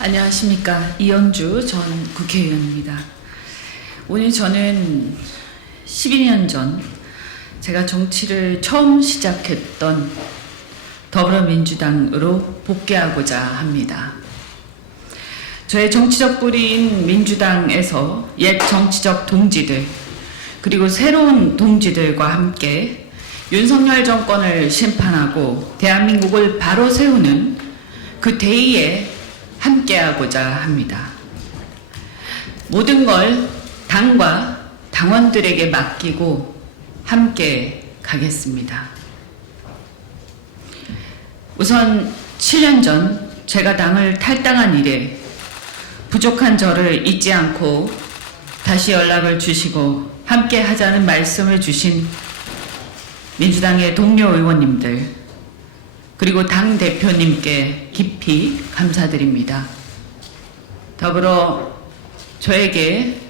안녕하십니까. 이현주 전 국회의원입니다. 오늘 저는 12년 전 제가 정치를 처음 시작했던 더불어민주당으로 복귀하고자 합니다. 저의 정치적 뿌리인 민주당에서 옛 정치적 동지들 그리고 새로운 동지들과 함께 윤석열 정권을 심판하고 대한민국을 바로 세우는 그 대의에 함께하고자 합니다. 모든 걸 당과 당원들에게 맡기고 함께 가겠습니다. 우선 7년 전 제가 당을 탈당한 이래 부족한 저를 잊지 않고 다시 연락을 주시고 함께 하자는 말씀을 주신 민주당의 동료 의원님들 그리고 당대표님께 깊이 감사드립니다. 더불어 저에게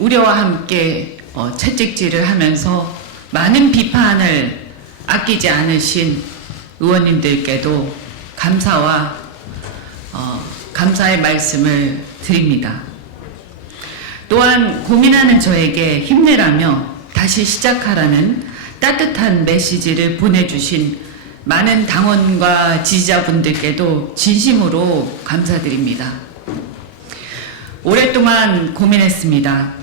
우려와 함께 채찍질을 하면서 많은 비판을 아끼지 않으신 의원님들께도 감사와 감사의 말씀을 드립니다. 또한 고민하는 저에게 힘내라며 다시 시작하라는 따뜻한 메시지를 보내주신 많은 당원과 지지자분들께도 진심으로 감사드립니다. 오랫동안 고민했습니다.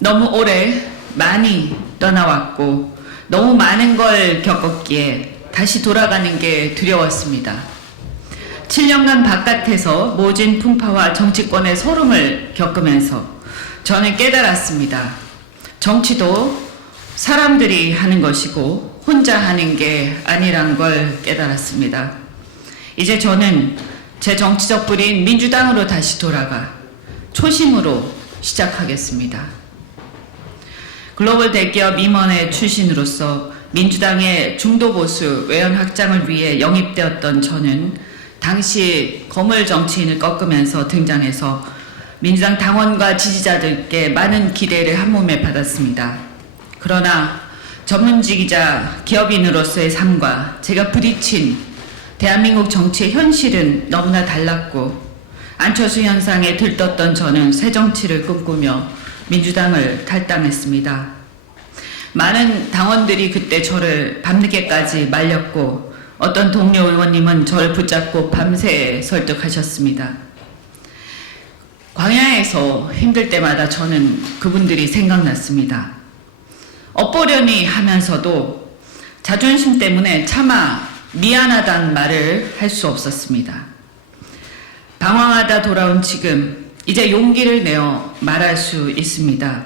너무 오래 많이 떠나왔고 너무 많은 걸 겪었기에 다시 돌아가는 게 두려웠습니다. 7년간 바깥에서 모진 풍파와 정치권의 소름을 겪으면서 저는 깨달았습니다. 정치도 사람들이 하는 것이고 혼자 하는 게 아니란 걸 깨달았습니다. 이제 저는 제 정치적 뿌리인 민주당으로 다시 돌아가 초심으로 시작하겠습니다. 글로벌 대기업 임원의 출신으로서 민주당의 중도보수 외연 확장을 위해 영입되었던 저는 당시 거물 정치인을 꺾으면서 등장해서 민주당 당원과 지지자들께 많은 기대를 한몸에 받았습니다. 그러나 전문직이자 기업인으로서의 삶과 제가 부딪힌 대한민국 정치의 현실은 너무나 달랐고 안철수 현상에 들떴던 저는 새 정치를 꿈꾸며 민주당을 탈당했습니다. 많은 당원들이 그때 저를 밤늦게까지 말렸고 어떤 동료 의원님은 저를 붙잡고 밤새 설득하셨습니다. 광야에서 힘들 때마다 저는 그분들이 생각났습니다. 엇보려니 하면서도 자존심 때문에 차마 미안하다는 말을 할 수 없었습니다. 방황하다 돌아온 지금 이제 용기를 내어 말할 수 있습니다.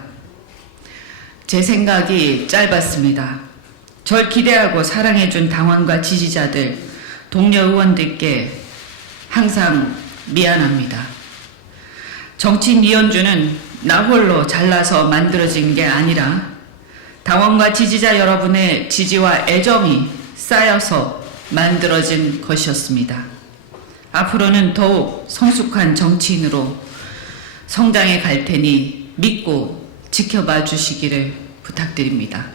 제 생각이 짧았습니다. 절 기대하고 사랑해준 당원과 지지자들, 동료 의원들께 항상 미안합니다. 정치인 이현주는 나 홀로 잘나서 만들어진 게 아니라 당원과 지지자 여러분의 지지와 애정이 쌓여서 만들어진 것이었습니다. 앞으로는 더욱 성숙한 정치인으로 성장해 갈 테니 믿고 지켜봐 주시기를 부탁드립니다.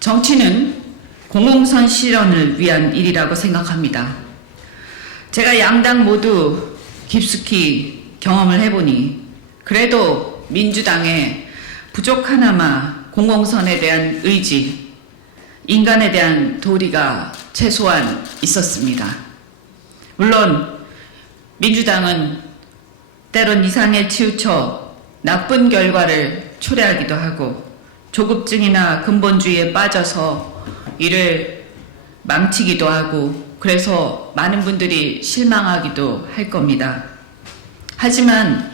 정치는 공공선 실현을 위한 일이라고 생각합니다. 제가 양당 모두 깊숙이 경험을 해보니 그래도 민주당의 부족하나마 공공선에 대한 의지, 인간에 대한 도리가 최소한 있었습니다. 물론 민주당은 때론 이상에 치우쳐 나쁜 결과를 초래하기도 하고 조급증이나 근본주의에 빠져서 이를 망치기도 하고 그래서 많은 분들이 실망하기도 할 겁니다. 하지만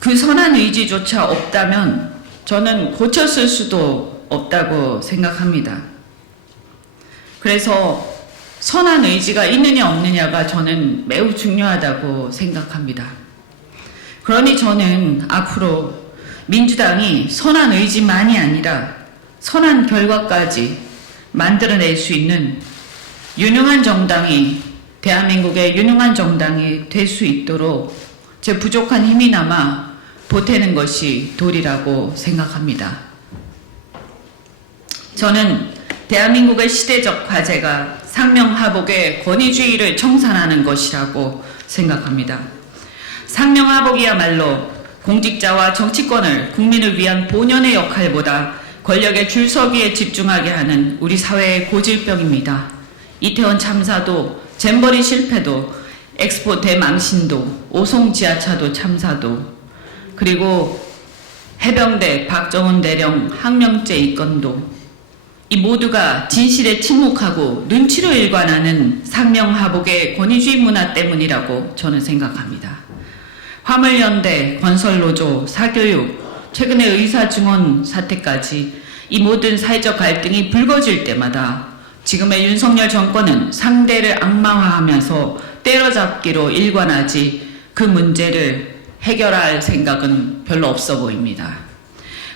그 선한 의지조차 없다면 저는 고쳤을 수도 없다고 생각합니다. 그래서 선한 의지가 있느냐 없느냐가 저는 매우 중요하다고 생각합니다. 그러니 저는 앞으로 민주당이 선한 의지만이 아니라 선한 결과까지 만들어낼 수 있는 유능한 정당이 대한민국의 유능한 정당이 될 수 있도록 제 부족한 힘이나마 보태는 것이 도리라고 생각합니다. 저는 대한민국의 시대적 과제가 상명하복의 권위주의를 청산하는 것이라고 생각합니다. 상명하복이야말로 공직자와 정치권을 국민을 위한 본연의 역할보다 권력의 줄서기에 집중하게 하는 우리 사회의 고질병입니다. 이태원 참사도, 잼버리 실패도, 엑스포 대망신도, 오송 지하차도 참사도, 그리고 해병대 박정훈 대령 항명죄 입건도, 이 모두가 진실에 침묵하고 눈치로 일관하는 상명하복의 권위주의 문화 때문이라고 저는 생각합니다. 화물연대, 건설노조, 사교육, 최근의 의사증언 사태까지 이 모든 사회적 갈등이 불거질 때마다 지금의 윤석열 정권은 상대를 악마화하면서 때려잡기로 일관하지 그 문제를 해결할 생각은 별로 없어 보입니다.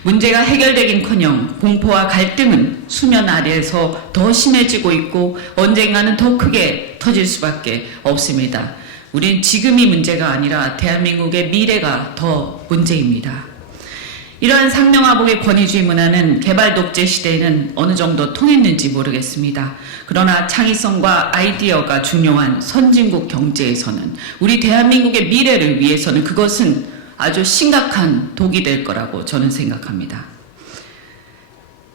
문제가 해결되긴커녕 공포와 갈등은 수면 아래에서 더 심해지고 있고 언젠가는 더 크게 터질 수밖에 없습니다. 우린 지금이 문제가 아니라 대한민국의 미래가 더 문제입니다. 이러한 상명하복의 권위주의 문화는 개발 독재 시대에는 어느 정도 통했는지 모르겠습니다. 그러나 창의성과 아이디어가 중요한 선진국 경제에서는, 우리 대한민국의 미래를 위해서는 그것은 아주 심각한 독이 될 거라고 저는 생각합니다.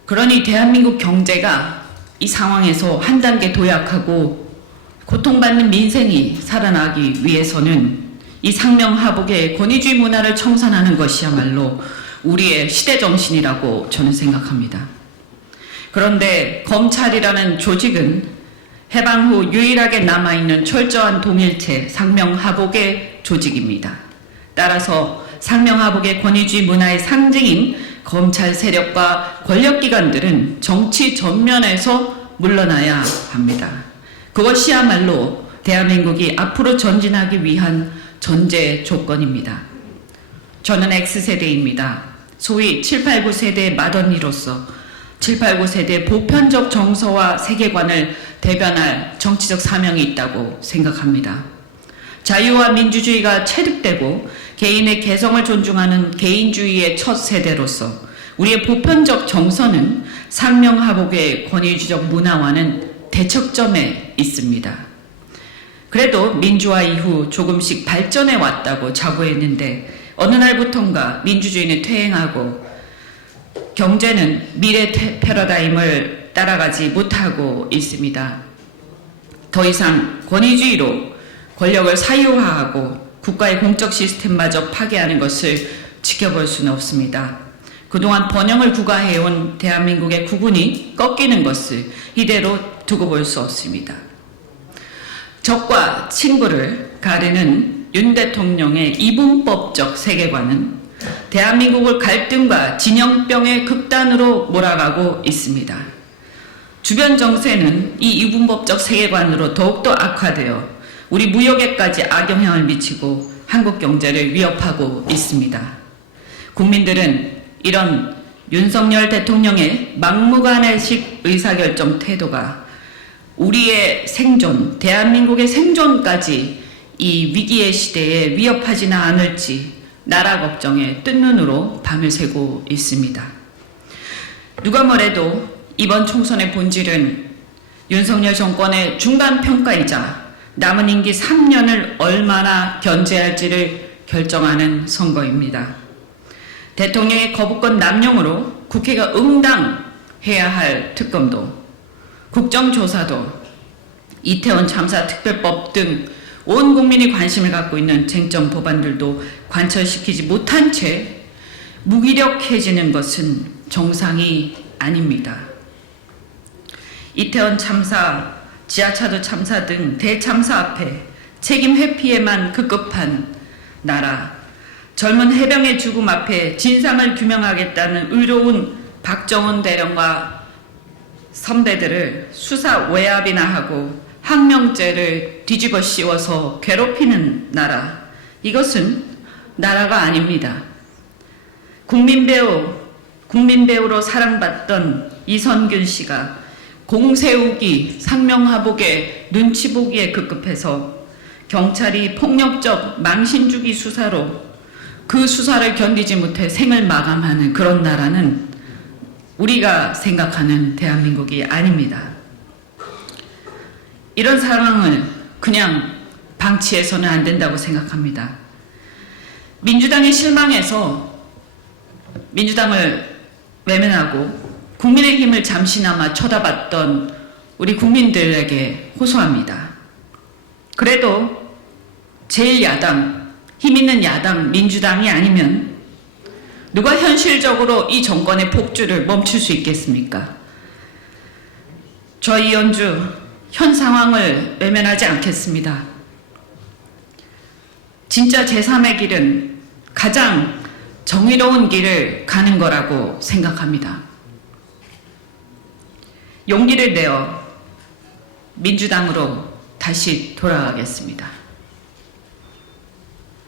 그러니 대한민국 경제가 이 상황에서 한 단계 도약하고 고통받는 민생이 살아나기 위해서는 이 상명하복의 권위주의 문화를 청산하는 것이야말로 우리의 시대정신이라고 저는 생각합니다. 그런데 검찰이라는 조직은 해방 후 유일하게 남아있는 철저한 동일체 상명하복의 조직입니다. 따라서 상명하복의 권위주의 문화의 상징인 검찰 세력과 권력기관들은 정치 전면에서 물러나야 합니다. 그것이야말로 대한민국이 앞으로 전진하기 위한 전제 조건입니다. 저는 X세대입니다. 소위 7, 8, 9세대의 맏언니로서 7, 8, 9세대의 보편적 정서와 세계관을 대변할 정치적 사명이 있다고 생각합니다. 자유와 민주주의가 체득되고 개인의 개성을 존중하는 개인주의의 첫 세대로서 우리의 보편적 정서는 상명하복의 권위주의적 문화와는 대척점에 있습니다. 그래도 민주화 이후 조금씩 발전해 왔다고 자부했는데 어느 날부턴가 민주주의는 퇴행하고 경제는 미래 패러다임을 따라가지 못하고 있습니다. 더 이상 권위주의로 권력을 사유화하고 국가의 공적 시스템마저 파괴하는 것을 지켜볼 수는 없습니다. 그동안 번영을 구가해온 대한민국의 국운이 꺾이는 것을 이대로 두고 볼 수 없습니다. 적과 친구를 가르는 윤 대통령의 이분법적 세계관은 대한민국을 갈등과 진영병의 극단으로 몰아가고 있습니다. 주변 정세는 이 이분법적 세계관으로 더욱더 악화되어 우리 무역에까지 악영향을 미치고 한국 경제를 위협하고 있습니다. 국민들은 이런 윤석열 대통령의 막무가내식 의사결정 태도가 우리의 생존, 대한민국의 생존까지 이 위기의 시대에 위협하지는 않을지 나라 걱정에 뜬 눈으로 밤을 새고 있습니다. 누가 뭐래도 이번 총선의 본질은 윤석열 정권의 중간평가이자 남은 임기 3년을 얼마나 견제할지를 결정하는 선거입니다. 대통령의 거부권 남용으로 국회가 응당해야 할 특검도, 국정조사도, 이태원 참사 특별법 등 온 국민이 관심을 갖고 있는 쟁점 법안들도 관철시키지 못한 채 무기력해지는 것은 정상이 아닙니다. 이태원 참사, 지하차도 참사 등 대참사 앞에 책임 회피에만 급급한 나라, 젊은 해병의 죽음 앞에 진상을 규명하겠다는 의로운 박정훈 대령과 선배들을 수사 외압이나 하고 항명죄를 뒤집어 씌워서 괴롭히는 나라, 이것은 나라가 아닙니다. 국민배우로 사랑받던 이선균 씨가 공세우기, 상명하복의 눈치 보기에 급급해서 경찰이 폭력적 망신주기 수사로 그 수사를 견디지 못해 생을 마감하는 그런 나라는 우리가 생각하는 대한민국이 아닙니다. 이런 상황을 그냥 방치해서는 안 된다고 생각합니다. 민주당이 실망해서 민주당을 외면하고 국민의힘을 잠시나마 쳐다봤던 우리 국민들에게 호소합니다. 그래도 제1야당, 힘있는 야당 민주당이 아니면 누가 현실적으로 이 정권의 폭주를 멈출 수 있겠습니까? 저 이현주 현 상황을 외면하지 않겠습니다. 진짜 제3의 길은 가장 정의로운 길을 가는 거라고 생각합니다. 용기를 내어 민주당으로 다시 돌아가겠습니다.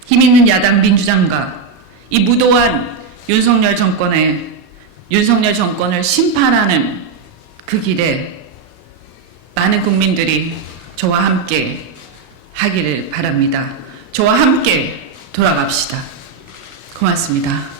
힘있는 야당 민주당과 이 무도한 윤석열 정권을 심판하는 그 길에 많은 국민들이 저와 함께 하기를 바랍니다. 저와 함께 돌아갑시다. 고맙습니다.